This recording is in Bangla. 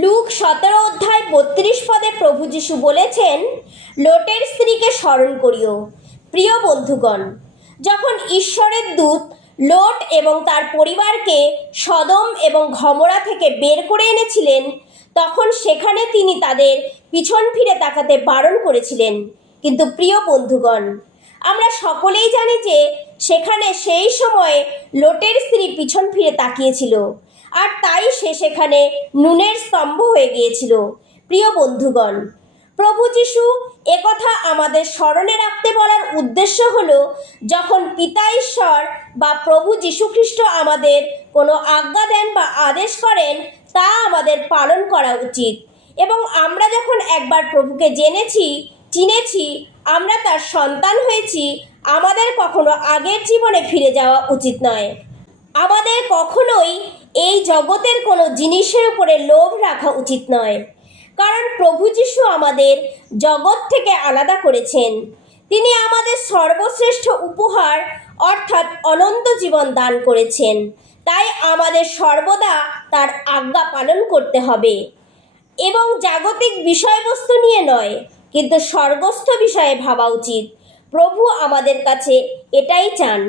লুক 17 অধ্যায় 32 পদে প্রভু যীশু বলেছেন, লোটের স্ত্রীকে স্মরণ করিও। প্রিয় বন্ধুগণ, যখন ঈশ্বরের দূত লোট এবং তার পরিবারকে সদম এবং গমোরা থেকে বের করে এনেছিলেন, তখন সেখানে তিনি তাদের পিছন ফিরে তাকাতে বারণ করেছিলেন। কিন্তু প্রিয় বন্ধুগণ, আমরা সকলেই জানি যে সেখানে সেই সময়ে লোটের স্ত্রী পিছন ফিরে তাকিয়েছিল, আর তাই সে সেখানে নুনের স্তম্ভ হয়ে গিয়েছিল। প্রিয় বন্ধুগণ, প্রভু যীশু একথা আমাদের স্মরণে রাখতে বলার উদ্দেশ্য হলো, যখন পিতা ঈশ্বর বা প্রভু যীশুখ্রিস্ট আমাদের কোনো আজ্ঞা দেন বা আদেশ করেন, তা আমাদের পালন করা উচিত। এবং আমরা যখন একবার প্রভুকে জেনেছি, চিনেছি, আমরা তার সন্তান হয়েছি, আমাদের কখনো আগের জীবনে ফিরে যাওয়া উচিত নয়। আমাদের কখনোই এই জগতের কোনো জিনিসের উপরে লোভ রাখা উচিত নয়, কারণ প্রভু যীশু আমাদের জগৎ থেকে আলাদা করেছেন। তিনি আমাদের সর্বশ্রেষ্ঠ উপহার অর্থাৎ অনন্ত জীবন দান করেছেন। তাই আমাদের সর্বদা তার আজ্ঞা পালন করতে হবে, এবং জাগতিক বিষয়বস্তু নিয়ে নয়, কিন্তু স্বর্গস্থ বিষয়ে ভাবা উচিত। প্রভু আমাদের কাছে এটাই চান।